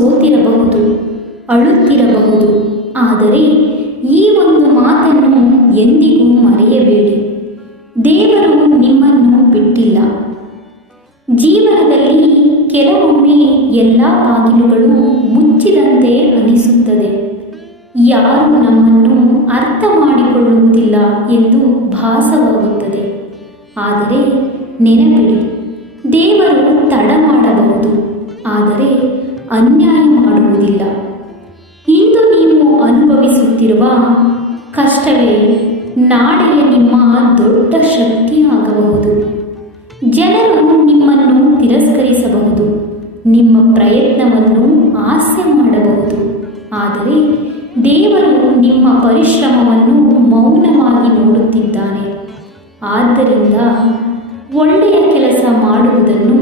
ಸೋತಿರಬಹುದು, ಅಳುತ್ತಿರಬಹುದು. ಆದರೆ ಈ ಒಂದು ಮಾತನ್ನು ಎಂದಿಗೂ ಮರೆಯಬೇಡಿ. ದೇವರು ನಿಮ್ಮನ್ನು ಬಿಟ್ಟಿಲ್ಲ. ಜೀವನದಲ್ಲಿ ಕೆಲವೊಮ್ಮೆ ಎಲ್ಲ ಬಾಗಿಲುಗಳು ಮುಚ್ಚಿದಂತೆ ಅನಿಸುತ್ತದೆ. ಯಾರು ನಮ್ಮನ್ನು ಅರ್ಥ ಮಾಡಿಕೊಳ್ಳುವುದಿಲ್ಲ ಎಂದು ಭಾಸವಾಗುತ್ತದೆ. ಆದರೆ ನೆನಪಿಡಿ, ದೇವರು ತಡ ಮಾಡಬಹುದು, ಆದರೆ ಅನ್ಯಾಯ ಮಾಡುವುದಿಲ್ಲ. ಇಂದು ನೀವು ಅನುಭವಿಸುತ್ತಿರುವ ಕಷ್ಟವೇ ನಾಳೆಯ ನಿಮ್ಮ ದೊಡ್ಡ ಶಕ್ತಿಯಾಗಬಹುದು. ಜನರು ನಿಮ್ಮನ್ನು ತಿರಸ್ಕರಿಸಬಹುದು, ನಿಮ್ಮ ಪ್ರಯತ್ನವನ್ನು ಹಾಸ್ಯ ಮಾಡಬಹುದು. ಆದರೆ ದೇವರು ನಿಮ್ಮ ಪರಿಶ್ರಮವನ್ನು ಮೌನವಾಗಿ ನೋಡುತ್ತಿದ್ದಾನೆ. ಆದ್ದರಿಂದ ಒಳ್ಳೆಯ ಕೆಲಸ ಮಾಡುವುದನ್ನು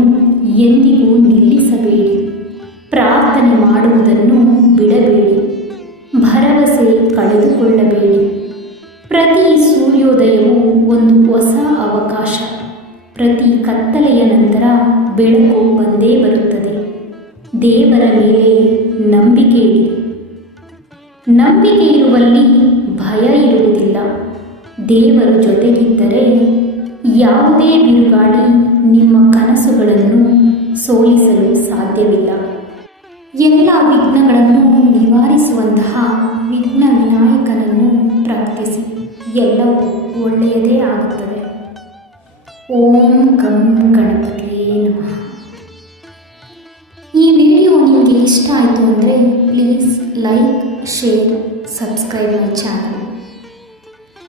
ಎಂದಿಗೂ ನಿಲ್ಲಿಸಬೇಡಿ. ಪ್ರಾರ್ಥನೆ ಮಾಡುವುದನ್ನು ಬಿಡಬೇಡಿ. ಭರವಸೆ ಕಳೆದುಕೊಳ್ಳಬೇಡಿ. ಪ್ರತಿ ಸೂರ್ಯೋದಯವು ಒಂದು ಹೊಸ ಅವಕಾಶ. ಪ್ರತಿ ಕತ್ತಲೆಯ ನಂತರ ಬೆಳಕು ಬಂದೇ ಬರುತ್ತದೆ. ದೇವರ ಮೇಲೆ ನಂಬಿಕೆ ಇಡಿ. ನಂಬಿಕೆ ಇರುವಲ್ಲಿ ಭಯ ಇರುವುದಿಲ್ಲ. ದೇವರ ಜೊತೆಗಿದ್ದರೆ ಯಾವುದೇ ಬಿರುಗಾಳಿ ನಿಮ್ಮ ಕನಸುಗಳನ್ನು ಸೋಲಿಸಲು ಸಾಧ್ಯವಿಲ್ಲ. ಎಲ್ಲ ವಿಘ್ನಗಳನ್ನು ನಿವಾರಿಸುವಂತಹ ವಿಘ್ನ ವಿನಾಯಕನನ್ನು ಪ್ರಾರ್ಥಿಸಿ, ಎಲ್ಲವೂ ಒಳ್ಳೆಯದೇ ಆಗುತ್ತದೆ. ಓಂ ಗಂ ಗಣಪತಿಯೇ ನಮಃ. ಈ ವಿಡಿಯೋ ನಿಮಗೆ ಇಷ್ಟ ಆಯಿತು ಅಂದರೆ please like, share, subscribe my channel.